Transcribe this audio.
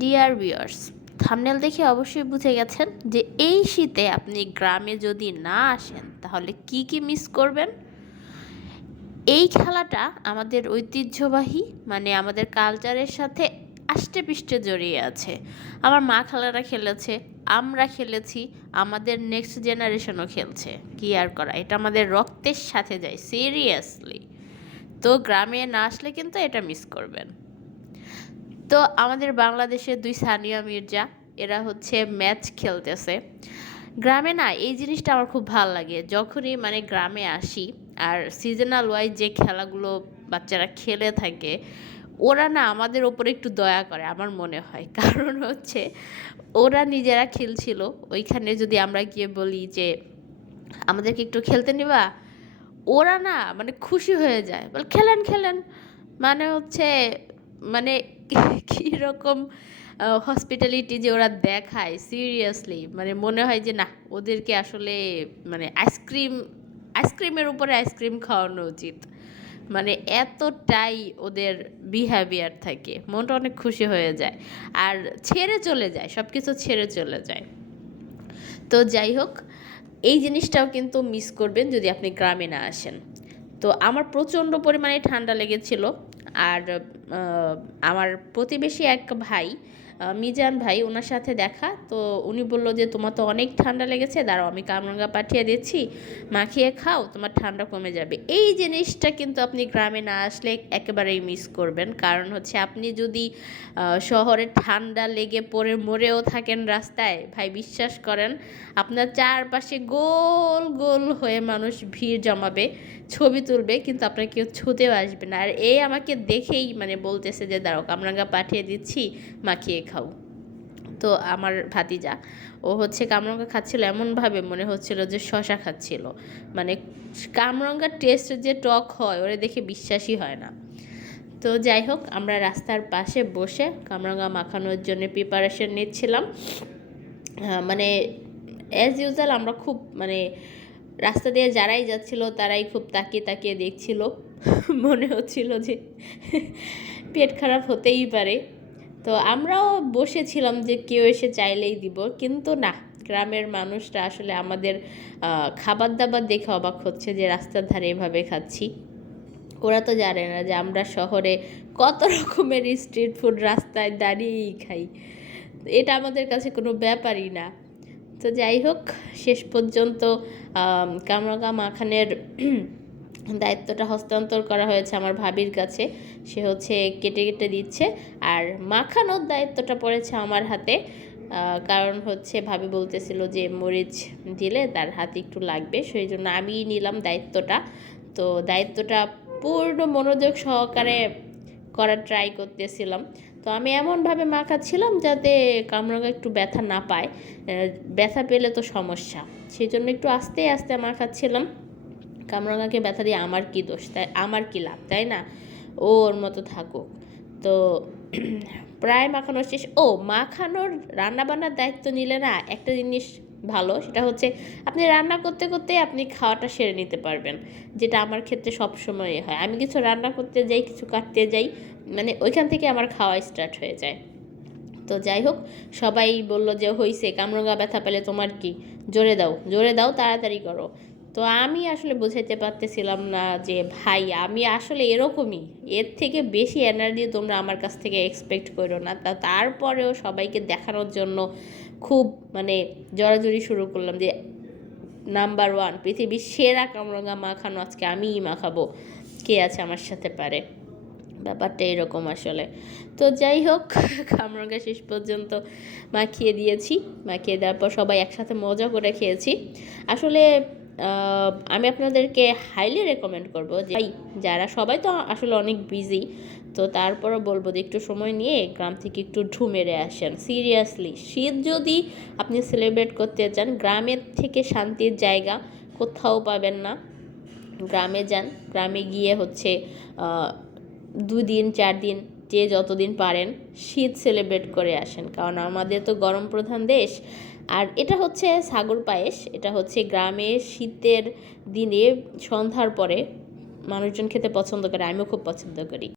Dear viewers thumbnail দেখে অবশ্যই বুঝে গেছেন যে এই শীতে আপনি গ্রামে যদি না আসেন, তাহলে কি কি মিস করবেন? এই খেলাটা আমাদের ঐতিহ্যবাহী মানে আমাদের কালচারের সাথে আষ্টে পৃষ্ঠে জড়িয়ে আছে। আমার মা খালারা খেলেছে, আমরা খেলেছি, আমাদের নেক্সট জেনারেশনও খেলছে। কি আর করা, এটা আমাদের রক্তের সাথে যায় সিরিয়াসলি তো গ্রামে না আসলে কিন্তু এটা মিস করবেন। তো আমাদের বাংলাদেশের দুই সানিয়া মির্জা, এরা হচ্ছে ম্যাচ খেলতেছে। গ্রামে না, এই জিনিসটা আমার খুব ভালো লাগে। যখনই মানে গ্রামে আসি, আর সিজনাল ওয়াইজ যে খেলাগুলো বাচ্চারা খেলে থাকে, ওরা না আমাদের ওপরে একটু দয়া করে, আমার মনে হয়। কারণ হচ্ছে, ওরা নিজেরা খেলছিল, ওইখানে যদি আমরা গিয়ে বলি যে, আমাদেরকে একটু খেলতে নিবা? ওরা না মানে খুশি হয়ে যায়। বলে, খেলেন খেলেন। মানে হচ্ছে মানে কীরকম হসপিটালিটি যে ওরা দেখায় সিরিয়াসলি মানে মনে হয় যে না, ওদেরকে আসলে মানে আইসক্রিম আইসক্রিমের উপরে আইসক্রিম খাওয়ানো উচিত। মানে এতটাই ওদের বিহেভিয়ার থাকে, মনটা অনেক খুশি হয়ে যায়। আর ছেড়ে চলে যায় সব কিছু ছেড়ে চলে যায়। তো যাই হোক, এই জিনিসটাও কিন্তু মিস করবেন যদি আপনি গ্রামে না আসেন। তো আমার প্রচণ্ড পরিমাণে ঠান্ডা লেগেছিল। আর আমার প্রতিবেশী এক ভাই মিজান ভাই ওনার সাথে দেখা। তো উনি বলল যে, তোমার তো অনেক ঠান্ডা লেগেছে, দাঁড়াও আমি কামরাঙ্গা পাঠিয়ে দিচ্ছি, মাখিয়ে খাও, তোমার ঠান্ডা কমে যাবে। এই জিনিসটা কিন্তু আপনি গ্রামে না আসলে একেবারেই মিস করবেন। কারণ হচ্ছে আপনি যদি শহরে ঠান্ডা লেগে পড়ে, মরেও থাকেন রাস্তায়, ভাই বিশ্বাস করেন, আপনার চারপাশে গোল গোল হয়ে মানুষ ভিড় জমাবে, ছবি তুলবে, কিন্তু আপনার কেউ ছুতেও আসবে না। আর এই আমাকে দেখেই মানে বলতেছে যে, দাঁড়াও, কামরাঙ্গা পাঠিয়ে দিচ্ছি, মাখিয়ে খাও। তো আমার ভাতিজা, ও হচ্ছে কামরঙ্গা খাচ্ছিল, এমনভাবে মনে হচ্ছিল যে শশা খাচ্ছিল। মানে কামরঙ্গার টেস্ট যে টক হয়, ওরা দেখে বিশ্বাসই হয় না। তো যাই হোক, আমরা রাস্তার পাশে বসে কামরাঙ্গা মাখানোর জন্য প্রিপারেশন নিচ্ছিলাম। মানে অ্যাজ ইউজুয়াল আমরা খুব মানে রাস্তা দিয়ে যারাই যাচ্ছিল, তারাই খুব তাকিয়ে তাকিয়ে দেখছিল। মনে হচ্ছিল যে পেট খারাপ হতেই পারে। তো আমরাও বসেছিলাম যে কেউ এসে চাইলেই দিব। কিন্তু না, গ্রামের মানুষরা আসলে আমাদের খাবার দাবার দেখে অবাক হচ্ছে যে রাস্তার ধারে এভাবে খাচ্ছি। ওরা তো জানে না যে আমরা শহরে কত রকমের স্ট্রিট ফুড রাস্তায় দাঁড়িয়েই খাই। এটা আমাদের কাছে কোনো ব্যাপারই না। তো যাই হোক, শেষ পর্যন্ত কামরাঙ্গা মাখানের দায়িত্বটা হস্তান্তর করা হয়েছে আমার ভাবির কাছে। সে হচ্ছে কেটে কেটে দিচ্ছে আর মাখানোর দায়িত্বটা পড়েছে আমার হাতে। কারণ হচ্ছে ভাবি বলতেছিল যে মরিচ দিলে তার হাতে একটু লাগবে, সেই জন্য আমিই নিলাম দায়িত্বটা। তো দায়িত্বটা পূর্ণ মনোযোগ সহকারে করার ট্রাই করতেছিলাম। তো আমি এমনভাবে মাখাচ্ছিলাম যাতে কামরাঙ্গা একটু ব্যথা না পায়। ব্যথা পেলে তো সমস্যা। সেই জন্য একটু আস্তে আস্তে মাখাচ্ছিলাম। কামরাঙ্গাকে ব্যথা দিয়ে আমার কি দোষ? তাই আমার কি লাভ, তাই না? ও ওর মতো থাকুক। তো প্রায় মাখানো শেষ ও, মাখানোর রান্নাবান্নার দায়িত্ব নিলে না একটা জিনিস ভালো। সেটা হচ্ছে আপনি রান্না করতে করতে আপনি খাওয়াটা সেরে নিতে পারবেন, যেটা আমার ক্ষেত্রে সবসময় হয়। আমি কিছু রান্না করতে যাই, কিছু কাটতে যাই মানে ওইখান থেকে আমার খাওয়া স্টার্ট হয়ে যায়। তো যাই হোক, সবাই বলল যে হইছে, কামরঙ্গা ব্যথা পেলে তোমার কি? জোরে দাও জোরে দাও, তাড়াতাড়ি করো। তো আমি আসলে বোঝাইতে পারতেছিলাম না যে, ভাই, আমি আসলে এরকমই। এর থেকে বেশি এনার্জি তোমরা আমার কাছ থেকে এক্সপেক্ট করো না। তা তারপরেও সবাইকে দেখানোর জন্য খুব মানে জড়াজড়ি শুরু করলাম যে নাম্বার ওয়ান পৃথিবীর সেরা কামরঙ্গা মাখানো আজকে আমিই মাখাবো। কে আছে আমার সাথে পারে? ব্যাপারটা এরকম আসলে। তো যাই হোক, কামরঙ্গা শেষ পর্যন্ত মাখিয়ে দিয়েছি। মাখিয়ে দেওয়ার পর সবাই একসাথে মজা করে খেয়েছি। আসলে আমি আপনাদেরকে হাইলি রেকমেন্ড করব যে যারা সবাই তো আসলে অনেক বিজি তো তারপরও বলব যে একটু সময় নিয়ে গ্রাম থেকে একটু ঢু মেরে আসেন। সিরিয়াসলি শীত যদি আপনি সেলিব্রেট করতে চান, গ্রামের থেকে শান্তির জায়গা কোথাও পাবেন না। গ্রামে যান, গ্রামে গিয়ে হচ্ছে দুদিন চার দিন যে যতদিন পারেন শীত সেলিব্রেট করে আসেন। কারণ আমাদের তো গরম প্রধান দেশ। আর এটা হচ্ছে সাগর পায়েস। এটা হচ্ছে গ্রামে শীতের দিনে সন্ধ্যার পরে মানুষজন খেতে পছন্দ করে, আমিও খুব পছন্দ করি।